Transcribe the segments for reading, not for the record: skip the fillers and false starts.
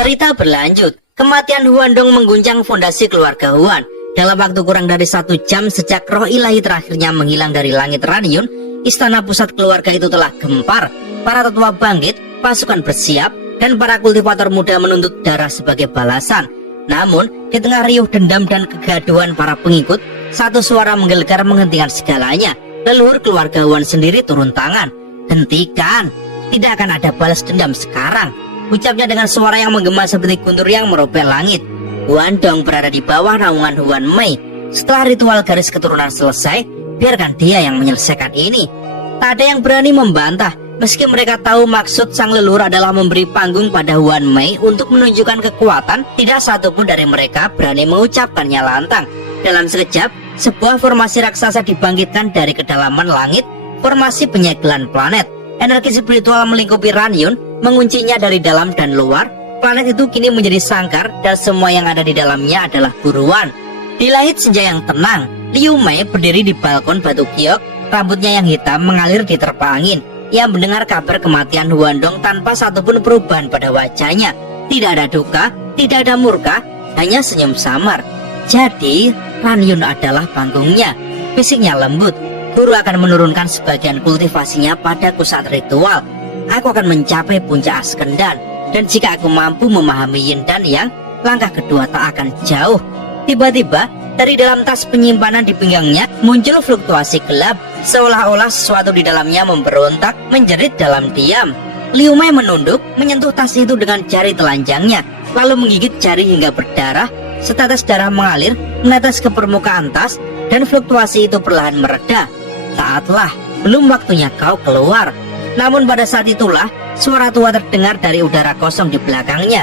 Cerita berlanjut. Kematian Huandong mengguncang fondasi keluarga Huan. Dalam waktu kurang dari 1 jam sejak roh ilahi terakhirnya menghilang dari langit Ranyun, istana pusat keluarga itu telah gempar. Para tetua bangkit, pasukan bersiap, dan para kultivator muda menuntut darah sebagai balasan. Namun, di tengah riuh dendam dan kegaduhan para pengikut, satu suara menggelegar menghentikan segalanya. Leluhur keluarga Huan sendiri turun tangan. Hentikan, tidak akan ada balas dendam sekarang, ucapnya dengan suara yang menggema seperti guntur yang merobek langit. Huandong berada di bawah naungan Huan Mei. Setelah ritual garis keturunan selesai, biarkan dia yang menyelesaikan ini. Tak ada yang berani membantah, meski mereka tahu maksud sang leluhur adalah memberi panggung pada Huan Mei untuk menunjukkan kekuatan. Tidak satupun dari mereka berani mengucapkannya lantang. Dalam sekejap, sebuah formasi raksasa dibangkitkan dari kedalaman langit, formasi penyegelan planet. Energi spiritual melingkupi Ranyun, menguncinya dari dalam dan luar. Planet itu kini menjadi sangkar dan semua yang ada di dalamnya adalah buruan. Di langit senja yang tenang, Liu Mei berdiri di balkon batu giok, rambutnya yang hitam mengalir di terpa angin. Ia mendengar kabar kematian Huandong tanpa satupun perubahan pada wajahnya. Tidak ada duka, tidak ada murka, hanya senyum samar. Jadi, Ranyun adalah panggungnya. Fisiknya lembut. Guru akan menurunkan sebagian kultivasinya padaku saat ritual. Aku akan mencapai puncak Askendan. Dan jika aku mampu memahami Yin dan Yang, langkah kedua tak akan jauh. Tiba-tiba, dari dalam tas penyimpanan di pinggangnya muncul fluktuasi gelap, seolah-olah sesuatu di dalamnya memberontak, menjerit dalam diam. Liu Mei menunduk, menyentuh tas itu dengan jari telanjangnya, lalu menggigit jari hingga berdarah. Setetes darah mengalir, menetes ke permukaan tas, dan fluktuasi itu perlahan mereda. Saatlah, belum waktunya kau keluar. Namun pada saat itulah, suara tua terdengar dari udara kosong di belakangnya.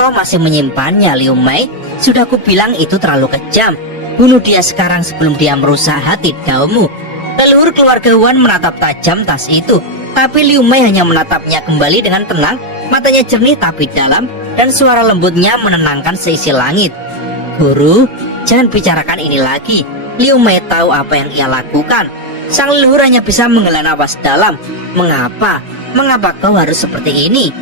Kau masih menyimpannya, Liu Mei? Sudah kubilang itu terlalu kejam. Bunuh dia sekarang sebelum dia merusak hati daumu. Leluhur keluarga Huan menatap tajam tas itu, tapi Liu Mei hanya menatapnya kembali dengan tenang. Matanya jernih tapi dalam, dan suara lembutnya menenangkan seisi langit. Guru, jangan bicarakan ini lagi. Liu Mei tahu apa yang ia lakukan. Sang leluhur hanya bisa menghela napas dalam. Mengapa? Mengapa kau harus seperti ini?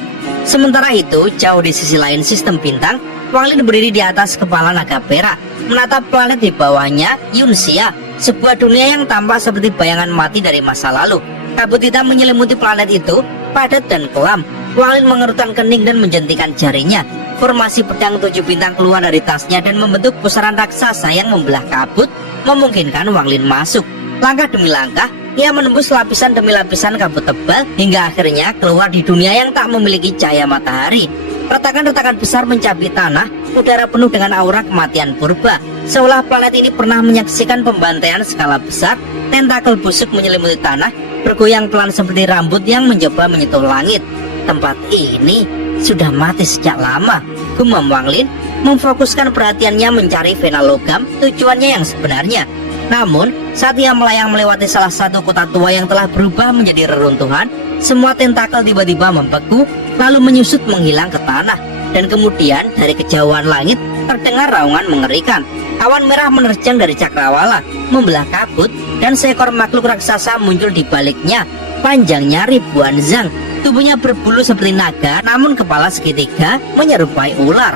Sementara itu, jauh di sisi lain sistem bintang, Wang Lin berdiri di atas kepala naga perak, menatap planet di bawahnya, Yunxia, sebuah dunia yang tampak seperti bayangan mati dari masa lalu. Kabut hitam menyelimuti planet itu, padat dan kelam. Wang Lin mengerutkan kening dan menjentikan jarinya. Formasi pedang 7 bintang keluar dari tasnya dan membentuk pusaran raksasa yang membelah kabut, memungkinkan Wang Lin masuk. Langkah demi langkah, ia menembus lapisan demi lapisan kabut tebal hingga akhirnya keluar di dunia yang tak memiliki cahaya matahari. Retakan-retakan besar mencabik tanah, udara penuh dengan aura kematian purba. Seolah planet ini pernah menyaksikan pembantaian skala besar. Tentakel busuk menyelimuti tanah, bergoyang pelan seperti rambut yang mencoba menyentuh langit. Tempat ini sudah mati sejak lama, gumam Wang Lin, memfokuskan perhatiannya mencari vena logam, tujuannya yang sebenarnya. Namun, saat ia melayang melewati salah satu kota tua yang telah berubah menjadi reruntuhan, semua tentakel tiba-tiba membeku, lalu menyusut menghilang ke tanah. Dan kemudian dari kejauhan langit terdengar raungan mengerikan. Awan merah menerjang dari cakrawala, membelah kabut, dan seekor makhluk raksasa muncul di baliknya. Panjangnya ribuan zang, tubuhnya berbulu seperti naga, namun kepala segitiga menyerupai ular.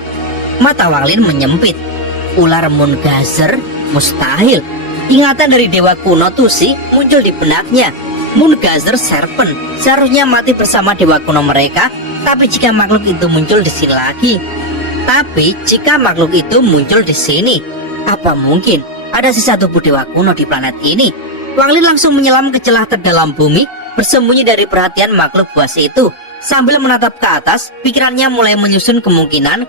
Mata Wang Lin menyempit. Ular Moongazer? Mustahil. Ingatan dari dewa kuno Tusi muncul di benaknya. Moongazer Serpent seharusnya mati bersama dewa kuno mereka. Tapi jika makhluk itu muncul di sini lagi, apa mungkin ada sisa tubuh dewa kuno di planet ini? Wang Lin langsung menyelam ke celah terdalam bumi, bersembunyi dari perhatian makhluk buas itu. Sambil menatap ke atas, pikirannya mulai menyusun kemungkinan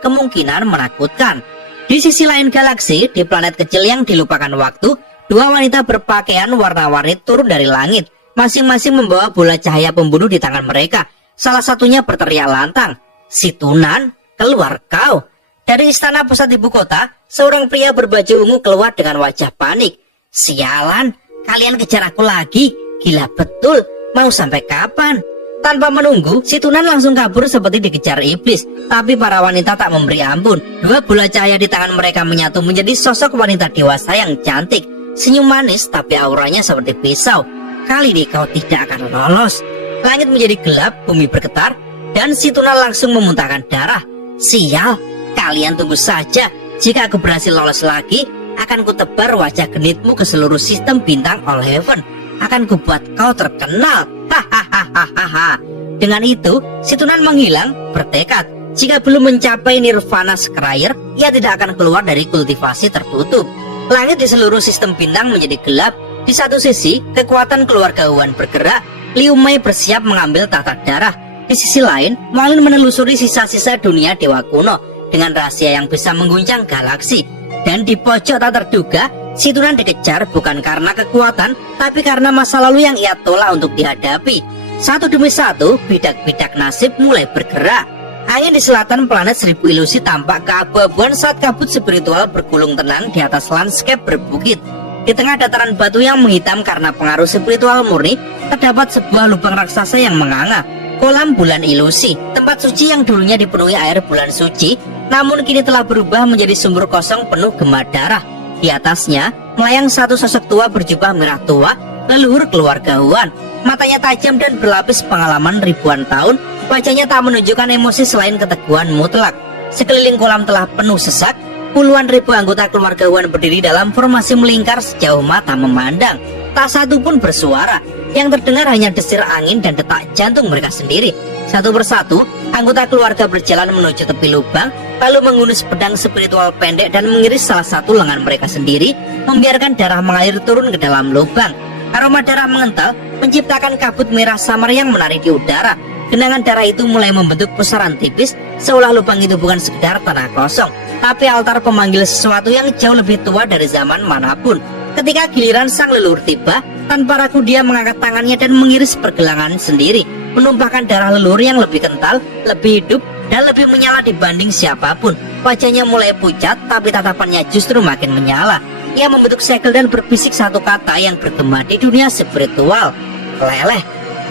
menakutkan. Di sisi lain galaksi, di planet kecil yang dilupakan waktu, dua wanita berpakaian warna-warni turun dari langit, masing-masing membawa bola cahaya pembunuh di tangan mereka. Salah satunya berteriak lantang, "Si Tunan, keluar kau!" Dari istana pusat ibu kota, seorang pria berbaju ungu keluar dengan wajah panik. "Sialan, kalian kejar aku lagi, gila betul, mau sampai kapan?" Tanpa menunggu, si Tunan langsung kabur seperti dikejar iblis. Tapi para wanita tak memberi ampun. Dua bola cahaya di tangan mereka menyatu menjadi sosok wanita dewasa yang cantik. Senyum manis tapi auranya seperti pisau. "Kali ini kau tidak akan lolos." Langit menjadi gelap, bumi bergetar. dan si Tuna langsung memuntahkan darah. Sial, kalian tunggu saja. Jika aku berhasil lolos lagi, akan kutebar wajah genitmu ke seluruh sistem bintang All Heaven. Akan kubuat kau terkenal. Hahaha. Dengan itu, si Tunan menghilang, bertekad jika belum mencapai Nirvana Scryer, ia tidak akan keluar dari kultivasi tertutup. Langit di seluruh sistem bintang menjadi gelap. Di satu sisi, kekuatan keluarga Wan bergerak. Liu Mei bersiap mengambil tahta darah. Di sisi lain, Wang Lin menelusuri sisa-sisa dunia dewa kuno dengan rahasia yang bisa mengguncang galaksi. Dan di pojok tak terduga, si Tunan dikejar bukan karena kekuatan, tapi karena masa lalu yang ia tolak untuk dihadapi. Satu demi satu, bidak-bidak nasib mulai bergerak. Angin di selatan planet Seribu Ilusi tampak keabu-abuan saat kabut spiritual bergulung tenang di atas landscape berbukit. Di tengah dataran batu yang menghitam karena pengaruh spiritual murni, terdapat sebuah lubang raksasa yang menganga. Kolam bulan ilusi, tempat suci yang dulunya dipenuhi air bulan suci, namun kini telah berubah menjadi sumber kosong penuh gema darah. Di atasnya, melayang satu sosok tua berjubah merah tua, leluhur keluarga Wan. Matanya tajam dan berlapis pengalaman ribuan tahun. Wajahnya tak menunjukkan emosi selain keteguhan mutlak. Sekeliling kolam telah penuh sesak. Puluhan ribu anggota keluarga Wan berdiri dalam formasi melingkar sejauh mata memandang. Tak satu pun bersuara. Yang terdengar hanya desir angin dan detak jantung mereka sendiri. Satu persatu, anggota keluarga berjalan menuju tepi lubang, lalu mengunus pedang spiritual pendek dan mengiris salah satu lengan mereka sendiri, membiarkan darah mengalir turun ke dalam lubang. Aroma darah mengental menciptakan kabut merah samar yang menari di udara. Genangan darah itu mulai membentuk pusaran tipis, seolah lubang itu bukan sekedar tanah kosong, tapi altar pemanggil sesuatu yang jauh lebih tua dari zaman manapun. Ketika giliran sang leluhur tiba, tanpa ragu dia mengangkat tangannya dan mengiris pergelangan sendiri, menumpahkan darah leluhur yang lebih kental, lebih hidup, dan lebih menyala dibanding siapapun. Wajahnya mulai pucat, tapi tatapannya justru makin menyala. Ia membentuk segel dan berbisik satu kata yang bergema di dunia spiritual. Leleh.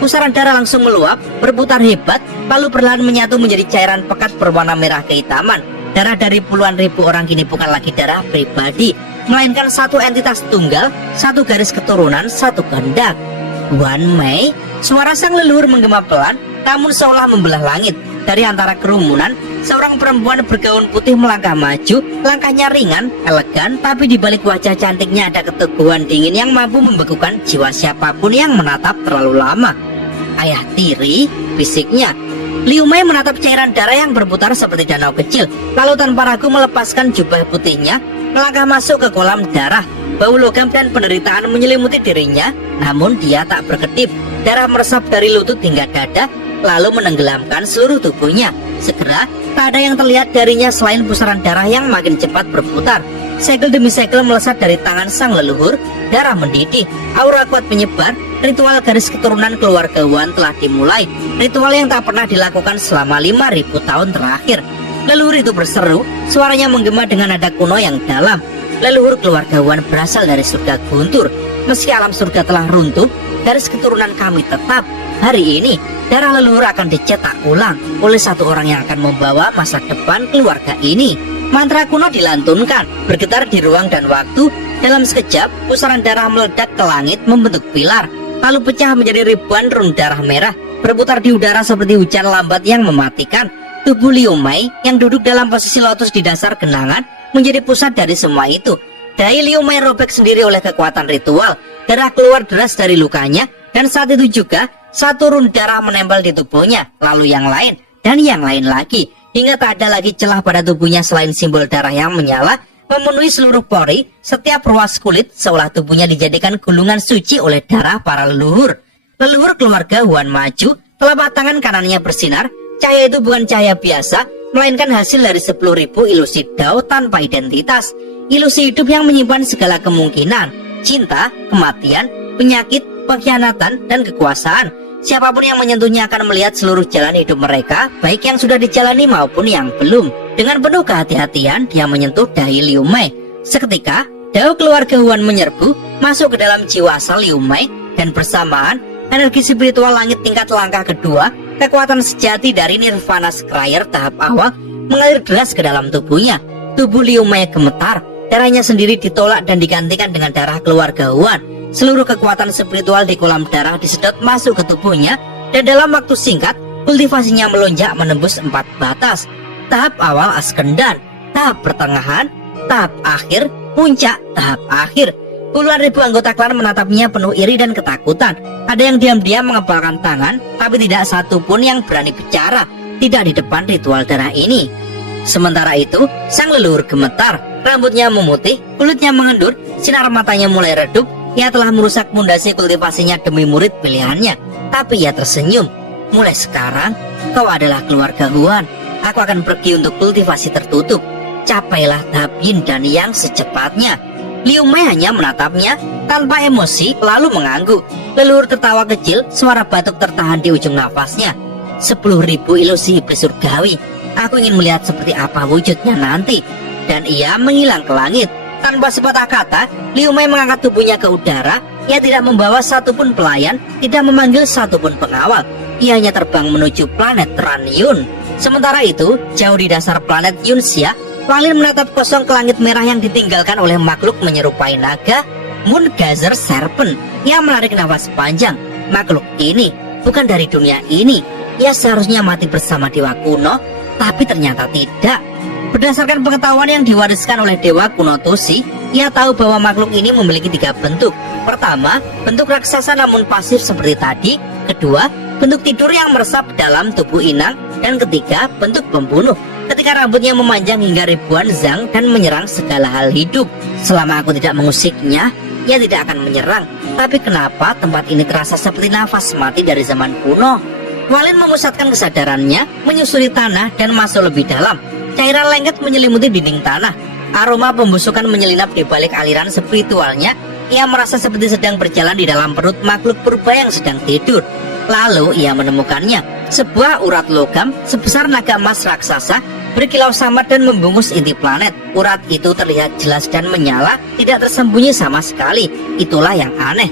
Pusaran darah langsung meluap, berputar hebat, lalu perlahan menyatu menjadi cairan pekat berwarna merah kehitaman. Darah dari puluhan ribu orang kini bukan lagi darah pribadi, melainkan satu entitas tunggal, satu garis keturunan, satu kehendak. Wan Mei, suara sang leluhur menggema pelan, namun seolah membelah langit. Dari antara kerumunan, seorang perempuan bergaun putih melangkah maju. Langkahnya ringan, elegan, tapi di balik wajah cantiknya ada keteguhan dingin yang mampu membekukan jiwa siapapun yang menatap terlalu lama. Ayah tiri, bisiknya. Liu Mei menatap cairan darah yang berputar seperti danau kecil, lalu tanpa ragu melepaskan jubah putihnya, melangkah masuk ke kolam darah. Bau logam dan penderitaan menyelimuti dirinya, namun dia tak berkedip. Darah meresap dari lutut hingga dada, lalu menenggelamkan seluruh tubuhnya. Segera, tak ada yang terlihat darinya selain pusaran darah yang makin cepat berputar. Segel demi segel melesat dari tangan sang leluhur. Darah mendidih, aura kuat menyebar. Ritual garis keturunan keluarga Wan telah dimulai. Ritual yang tak pernah dilakukan selama 5.000 tahun terakhir. Leluhur itu berseru, suaranya menggema dengan nada kuno yang dalam. Leluhur keluarga Wan berasal dari surga guntur. Meski alam surga telah runtuh, garis keturunan kami tetap. Hari ini, darah leluhur akan dicetak ulang oleh satu orang yang akan membawa masa depan keluarga ini. Mantra kuno dilantunkan, bergetar di ruang dan waktu. Dalam sekejap, pusaran darah meledak ke langit membentuk pilar, lalu pecah menjadi ribuan rune darah merah, berputar di udara seperti hujan lambat yang mematikan. Tubuh Liu Mei yang duduk dalam posisi lotus di dasar genangan menjadi pusat dari semua itu. Dahi Liu Mei robek sendiri oleh kekuatan ritual. Darah keluar deras dari lukanya, dan saat itu juga satu rune darah menempel di tubuhnya, lalu yang lain, dan yang lain lagi, hingga tak ada lagi celah pada tubuhnya selain simbol darah yang menyala, memenuhi seluruh pori, setiap ruas kulit, seolah tubuhnya dijadikan gulungan suci oleh darah para leluhur. Leluhur keluarga Wan maju, telapak tangan kanannya bersinar. Cahaya itu bukan cahaya biasa, melainkan hasil dari 10.000 ilusi Dao tanpa identitas. Ilusi hidup yang menyimpan segala kemungkinan, cinta, kematian, penyakit, pengkhianatan, dan kekuasaan. Siapapun yang menyentuhnya akan melihat seluruh jalan hidup mereka, baik yang sudah dijalani maupun yang belum. Dengan penuh kehati-hatian, dia menyentuh dahi Liu Mei. Seketika, Dao keluarga Wan menyerbu, masuk ke dalam jiwa asal Liu Mei, dan bersamaan, energi spiritual langit tingkat langkah kedua, kekuatan sejati dari Nirvana Scryer tahap awal, mengalir deras ke dalam tubuhnya. Tubuh Liu Mei gemetar, darahnya sendiri ditolak dan digantikan dengan darah keluarga Wan. Seluruh kekuatan spiritual di kolam darah disedot masuk ke tubuhnya, dan dalam waktu singkat, Kultivasinya melonjak menembus 4 batas. Tahap awal Askendan, tahap pertengahan, tahap akhir, puncak, tahap akhir. Puluhan ribu anggota klan menatapnya penuh iri dan ketakutan. Ada yang diam-diam mengepalkan tangan, tapi tidak satu pun yang berani bicara, tidak di depan ritual darah ini. Sementara itu, sang leluhur gemetar, rambutnya memutih, kulitnya mengendur, sinar matanya mulai redup. Ia telah merusak pondasi kultivasinya demi murid pilihannya. Tapi ia tersenyum. Mulai sekarang, kau adalah keluarga Huan. Aku akan pergi untuk kultivasi tertutup. Capailah tahap yin dan yang secepatnya. Liu Mei hanya menatapnya tanpa emosi, lalu mengangguk. Leluhur tertawa kecil, suara batuk tertahan di ujung nafasnya. 10.000 ilusi iblis surgawi. Aku ingin melihat seperti apa wujudnya nanti. Dan ia menghilang ke langit. Tanpa sepatah kata, Liu Mei mengangkat tubuhnya ke udara. Ia tidak membawa satupun pelayan, tidak memanggil satupun pengawal. Ia hanya terbang menuju planet Ranyun. Sementara itu, jauh di dasar planet Yunxia, Wang Lin menatap kosong ke langit merah yang ditinggalkan oleh makhluk menyerupai naga, Moon Gazer Serpent. Ia menarik nafas panjang. Makhluk ini bukan dari dunia ini. Ia seharusnya mati bersama dewa kuno, tapi ternyata tidak. Berdasarkan pengetahuan yang diwariskan oleh dewa kuno Toshi, ia tahu bahwa makhluk ini memiliki 3 bentuk. Pertama, bentuk raksasa namun pasif seperti tadi. Kedua, bentuk tidur yang meresap dalam tubuh inang. Dan ketiga, bentuk pembunuh. Ketika rambutnya memanjang hingga ribuan zang dan menyerang segala hal hidup. Selama aku tidak mengusiknya, ia tidak akan menyerang. Tapi kenapa tempat ini terasa seperti nafas mati dari zaman kuno? Wang Lin memusatkan kesadarannya, menyusuri tanah dan masuk lebih dalam. Cairan lengket menyelimuti dinding tanah. Aroma pembusukan menyelinap di balik aliran spiritualnya. Ia merasa seperti sedang berjalan di dalam perut makhluk purba yang sedang tidur. Lalu ia menemukannya, sebuah urat logam sebesar naga emas raksasa, berkilau samar dan membungkus inti planet. Urat itu terlihat jelas dan menyala, tidak tersembunyi sama sekali. Itulah yang aneh.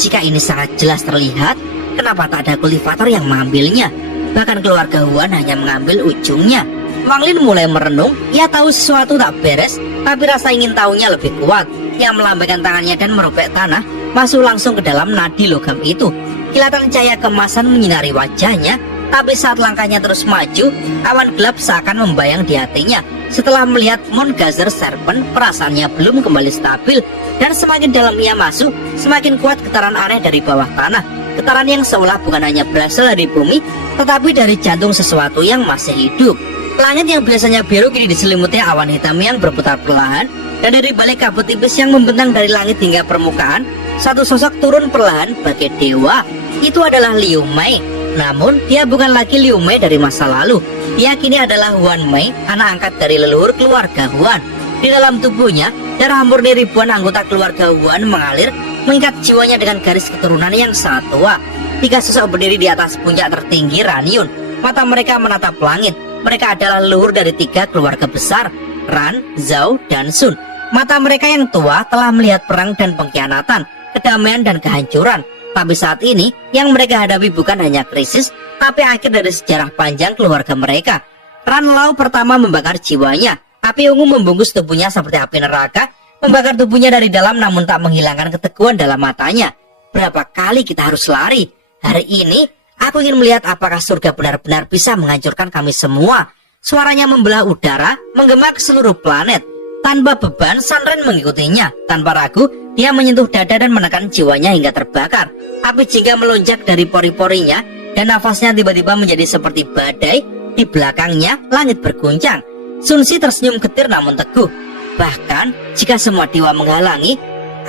Jika ini sangat jelas terlihat, kenapa tak ada kultivator yang mengambilnya? Bahkan keluarga Huan hanya mengambil ujungnya. Wang Lin mulai merenung. Ia tahu sesuatu tak beres, tapi rasa ingin tahunya lebih kuat. Ia melambaikan tangannya dan merobek tanah, masuk langsung ke dalam nadi logam itu. Kilatan cahaya kemasan menyinari wajahnya, tapi saat langkahnya terus maju, awan gelap seakan membayang di hatinya. Setelah melihat Moon Gazer Serpent, perasaannya belum kembali stabil, dan semakin dalam ia masuk, semakin kuat getaran aneh dari bawah tanah. Getaran yang seolah bukan hanya berasal dari bumi, tetapi dari jantung sesuatu yang masih hidup. Langit yang biasanya biru kini diselimuti awan hitam yang berputar perlahan, dan dari balik kabut tipis yang membentang dari langit hingga permukaan, satu sosok turun perlahan bagai dewa. Itu adalah Liu Mei. Namun dia bukan lagi Liu Mei dari masa lalu. Dia kini adalah Huan Mei, anak angkat dari leluhur keluarga Huan. Di dalam tubuhnya, darah murni ribuan anggota keluarga Huan mengalir, mengikat jiwanya dengan garis keturunan yang sangat tua. 3 sosok berdiri di atas puncak tertinggi Ranyun. Mata mereka menatap langit. Mereka adalah leluhur dari 3 keluarga besar, Ran, Zhao, dan Sun. Mata mereka yang tua telah melihat perang dan pengkhianatan, kedamaian dan kehancuran. Tapi saat ini, yang mereka hadapi bukan hanya krisis, tapi akhir dari sejarah panjang keluarga mereka. Ran Lao pertama membakar jiwanya. Api ungu membungkus tubuhnya seperti api neraka, membakar tubuhnya dari dalam namun tak menghilangkan keteguhan dalam matanya. Berapa kali kita harus lari? Hari ini, aku ingin melihat apakah surga benar-benar bisa menghancurkan kami semua. Suaranya membelah udara, menggema ke seluruh planet. Tanpa beban, Sanren mengikutinya. Tanpa ragu, dia menyentuh dada dan menekan jiwanya hingga terbakar. Api jingga melonjak dari pori-porinya, dan nafasnya tiba-tiba menjadi seperti badai. Di belakangnya, langit berguncang. Sun Si tersenyum getir namun teguh. Bahkan, jika semua dewa menghalangi,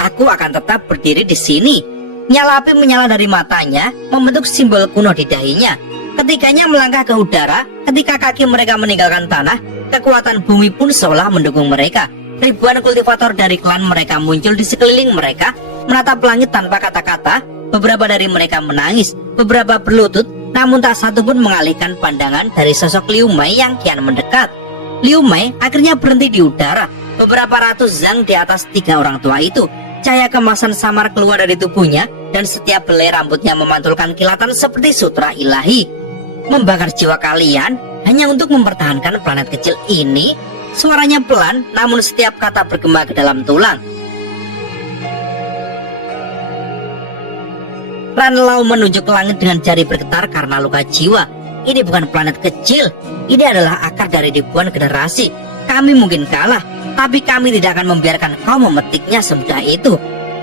aku akan tetap berdiri di sini. Nyala api menyala dari matanya, membentuk simbol kuno di dahinya. Ketiganya melangkah ke udara. Ketika kaki mereka meninggalkan tanah, kekuatan bumi pun seolah mendukung mereka. Ribuan kultivator dari klan mereka muncul di sekeliling mereka, menatap langit tanpa kata-kata. Beberapa dari mereka menangis, beberapa berlutut, namun tak satu pun mengalihkan pandangan dari sosok Liu Mei yang kian mendekat. Liu Mei akhirnya berhenti di udara, beberapa ratus zang di atas 3 orang tua itu. Cahaya kemasan samar keluar dari tubuhnya, dan setiap belai rambutnya memantulkan kilatan seperti sutra ilahi. Membakar jiwa kalian hanya untuk mempertahankan planet kecil ini? Suaranya pelan, namun setiap kata bergema ke dalam tulang. Ran Lao menunjuk ke langit dengan jari bergetar karena luka jiwa. ini bukan planet kecil. Ini adalah akar dari ribuan generasi. Kami mungkin kalah, tapi kami tidak akan membiarkan kau memetiknya semudah itu.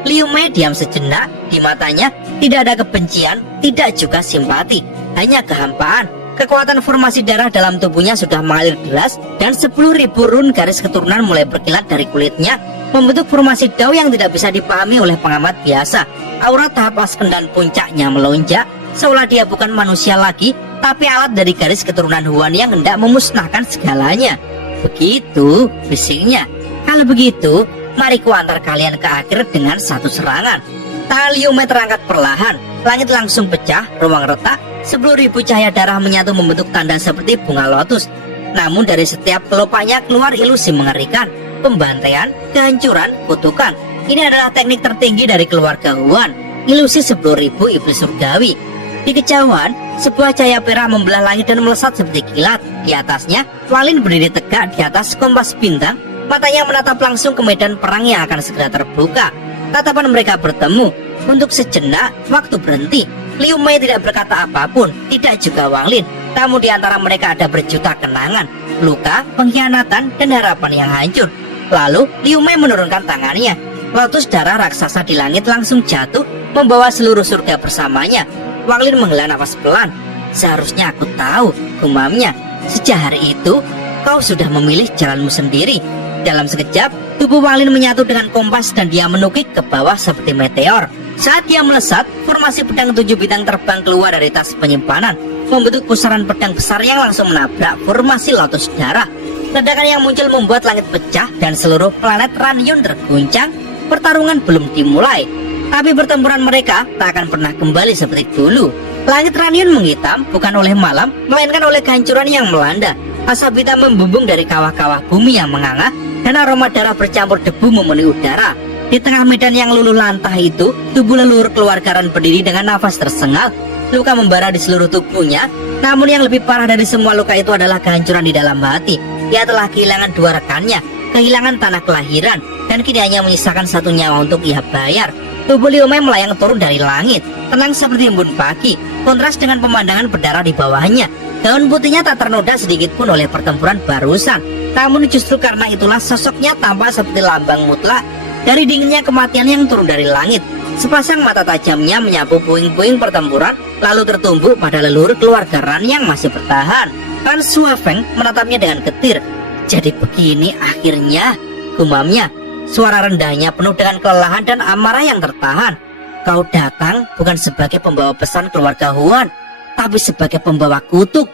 Liu Mei diam sejenak. Di matanya tidak ada kebencian, tidak juga simpati, hanya kehampaan. Kekuatan formasi darah dalam tubuhnya sudah mengalir deras, dan 10.000 run garis keturunan mulai berkilat dari kulitnya, membentuk formasi Dao yang tidak bisa dipahami oleh pengamat biasa. Aura tahap ascendan puncaknya melonjak, seolah dia bukan manusia lagi, tapi alat dari garis keturunan Huan yang hendak memusnahkan segalanya. Begitu bisiknya. Kalau begitu, mari ku antar kalian ke akhir dengan satu serangan. Tangan Liu Mei terangkat perlahan, langit langsung pecah, ruang retak, 10.000 cahaya darah menyatu membentuk tanda seperti bunga lotus. Namun dari setiap kelopaknya keluar ilusi mengerikan, pembantaian, kehancuran, kutukan. Ini adalah teknik tertinggi dari keluarga Huan, ilusi 10.000 iblis surgawi. Di kejauhan, sebuah cahaya perak membelah langit dan melesat seperti kilat. Di atasnya, Wang Lin berdiri tegak di atas kompas bintang, matanya menatap langsung ke medan perang yang akan segera terbuka. Tatapan mereka bertemu. Untuk sejenak, waktu berhenti. Liu Mei tidak berkata apapun, tidak juga Wang Lin. Namun di antara mereka ada berjuta kenangan, luka, pengkhianatan, dan harapan yang hancur. Lalu Liu Mei menurunkan tangannya. Lotus darah raksasa di langit langsung jatuh, membawa seluruh surga bersamanya. Wang Lin menghela nafas pelan. Seharusnya aku tahu, gumamnya. Sejak hari itu, kau sudah memilih jalanmu sendiri. Dalam sekejap, tubuh Wang Lin menyatu dengan kompas dan dia menukik ke bawah seperti meteor. Saat dia melesat, formasi pedang 7 bintang terbang keluar dari tas penyimpanan, membentuk pusaran pedang besar yang langsung menabrak formasi lotus darah. Ledakan yang muncul membuat langit pecah dan seluruh planet Ranyun terguncang. Pertarungan belum dimulai, tapi pertempuran mereka tak akan pernah kembali seperti dulu. Langit Ranyun menghitam bukan oleh malam, melainkan oleh kehancuran yang melanda. Asap hitam membumbung dari kawah-kawah bumi yang menganga, dan aroma darah bercampur debu memenuhi udara. Di tengah medan yang luluh lantah itu, tubuh leluhur keluarga Ran berdiri dengan nafas tersengal. Luka membara di seluruh tubuhnya. Namun yang lebih parah dari semua luka itu adalah kehancuran di dalam hati. Dia telah kehilangan 2 rekannya, kehilangan tanah kelahiran, dan kini hanya menyisakan 1 nyawa untuk ia bayar. Tubuh Liu Mei melayang turun dari langit, tenang seperti embun pagi, kontras dengan pemandangan berdarah di bawahnya. Daun putihnya tak ternoda sedikit pun oleh pertempuran barusan. Namun justru karena itulah sosoknya tampak seperti lambang mutlak dari dinginnya kematian yang turun dari langit. Sepasang mata tajamnya menyapu puing-puing pertempuran, lalu tertumbuk pada leluhur keluarga Ran yang masih bertahan. Ran Shuafeng menatapnya dengan getir. Jadi begini akhirnya, gumamnya. Suara rendahnya penuh dengan kelelahan dan amarah yang tertahan. Kau datang bukan sebagai pembawa pesan keluarga Huan, tapi sebagai pembawa kutuk.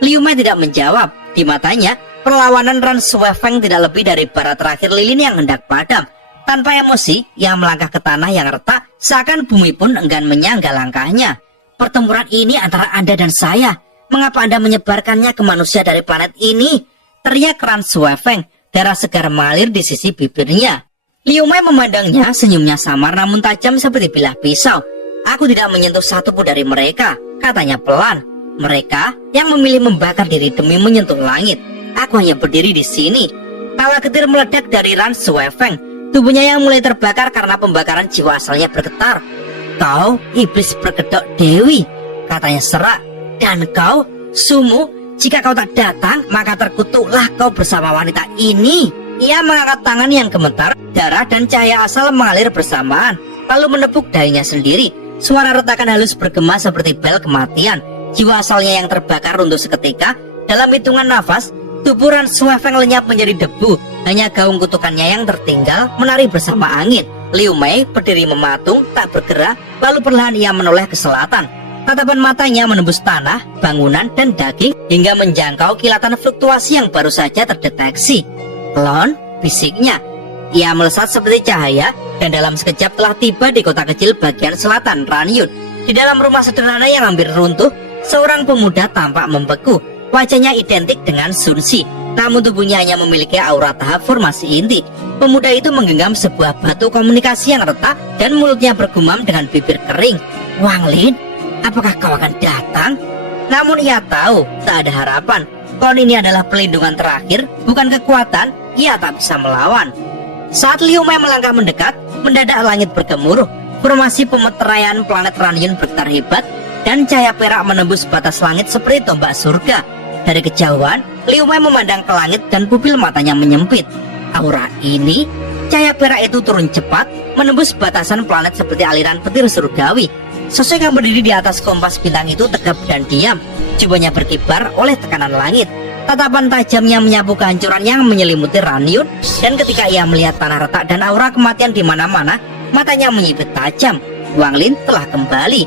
Liu Mei tidak menjawab. Di matanya, perlawanan Ran Shuafeng tidak lebih dari bara terakhir lilin yang hendak padam. Tanpa emosi, ia melangkah ke tanah yang retak, seakan bumi pun enggan menyangga langkahnya. Pertempuran ini antara Anda dan saya. Mengapa Anda menyebarkannya ke manusia dari planet ini? Teriak Ran Shuafeng, darah segar mengalir di sisi bibirnya. Liu Mei memandangnya, senyumnya samar namun tajam seperti bilah pisau. Aku tidak menyentuh satupun dari mereka, katanya pelan. Mereka yang memilih membakar diri demi menyentuh langit. Aku hanya berdiri di sini. Tawa getir meledak dari Ran Shuafeng. Tubuhnya yang mulai terbakar karena pembakaran jiwa asalnya bergetar. Kau iblis berkedok dewi, katanya serak. Dan kau, Sumu, jika kau tak datang, maka terkutuklah kau bersama wanita ini. Ia mengangkat tangan yang gemetar, darah dan cahaya asal mengalir bersamaan, lalu menepuk dahinya sendiri. Suara retakan halus bergema seperti bel kematian. Jiwa asalnya yang terbakar runtuh seketika. Dalam hitungan nafas, tubuh Ran Shuafeng lenyap menjadi debu. Hanya gaung kutukannya yang tertinggal menari bersama angin. Liu Mei berdiri mematung, tak bergerak, lalu perlahan ia menoleh ke selatan. Tatapan matanya menembus tanah, bangunan, dan daging hingga menjangkau kilatan fluktuasi yang baru saja terdeteksi. Klon, bisiknya. Ia melesat seperti cahaya dan dalam sekejap telah tiba di kota kecil bagian selatan Ranyun. Di dalam rumah sederhana yang hampir runtuh, seorang pemuda tampak membeku. Wajahnya identik dengan Sun Si, namun tubuhnya hanya memiliki aura tahap formasi inti. Pemuda itu menggenggam sebuah batu komunikasi yang retak dan mulutnya bergumam dengan bibir kering. Wang Lin, apakah kau akan datang? Namun ia tahu tak ada harapan. Klon ini adalah pelindungan terakhir, bukan kekuatan. Ia tak bisa melawan. Saat Liu Mei melangkah mendekat, mendadak langit bergemuruh. Formasi pemeteraian planet Ranyun bergetar hebat. dan cahaya perak menembus batas langit seperti tombak surga. Dari kejauhan, Liu Mei memandang ke langit dan pupil matanya menyempit. Aura ini, cahaya perak itu turun cepat, menembus batasan planet seperti aliran petir surgawi. Sosok yang berdiri di atas kompas bintang itu tegap dan diam, jubahnya berkibar oleh tekanan langit. Tatapan tajamnya menyapu kehancuran yang menyelimuti Ranyun, dan ketika ia melihat tanah retak dan aura kematian di mana-mana, matanya menyipit tajam. Wang Lin telah kembali.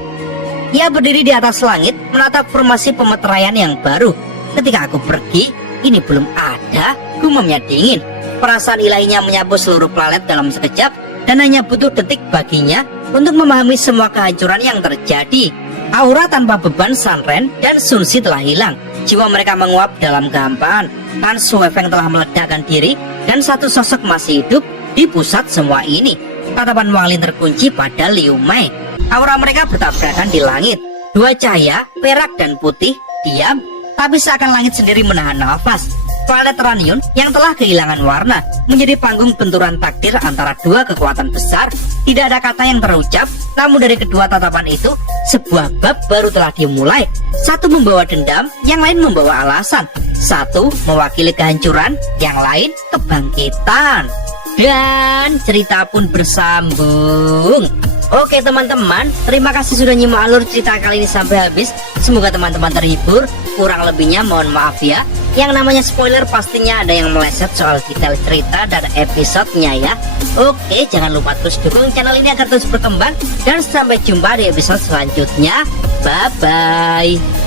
Ia berdiri di atas langit, menatap formasi pemeteraian yang baru. Ketika aku pergi, ini belum ada, gumamnya dingin. Perasaan ilahinya menyapu seluruh planet dalam sekejap, dan hanya butuh detik baginya untuk memahami semua kehancuran yang terjadi. Aura tanpa beban Sanren dan Sunsi telah hilang. Jiwa mereka menguap dalam kehampaan. Tan Suefeng telah meledakkan diri, dan satu sosok masih hidup di pusat semua ini. Tatapan Wang Lin terkunci pada Liu Mei. Aura mereka bertabrakan di langit. Dua cahaya, perak dan putih, diam, tapi seakan langit sendiri menahan nafas. Planet Ranyun yang telah kehilangan warna menjadi panggung benturan takdir antara dua kekuatan besar. Tidak ada kata yang terucap, namun dari kedua tatapan itu, sebuah bab baru telah dimulai. Satu membawa dendam, yang lain membawa alasan. Satu mewakili kehancuran, yang lain kebangkitan. Dan cerita pun bersambung. Oke teman-teman, terima kasih sudah nyimak alur cerita kali ini sampai habis. Semoga teman-teman terhibur. Kurang lebihnya mohon maaf ya. Yang namanya spoiler pastinya ada yang meleset soal detail cerita dan episodenya ya. Oke, jangan lupa terus dukung channel ini agar terus berkembang. Dan sampai jumpa di episode selanjutnya. Bye-bye.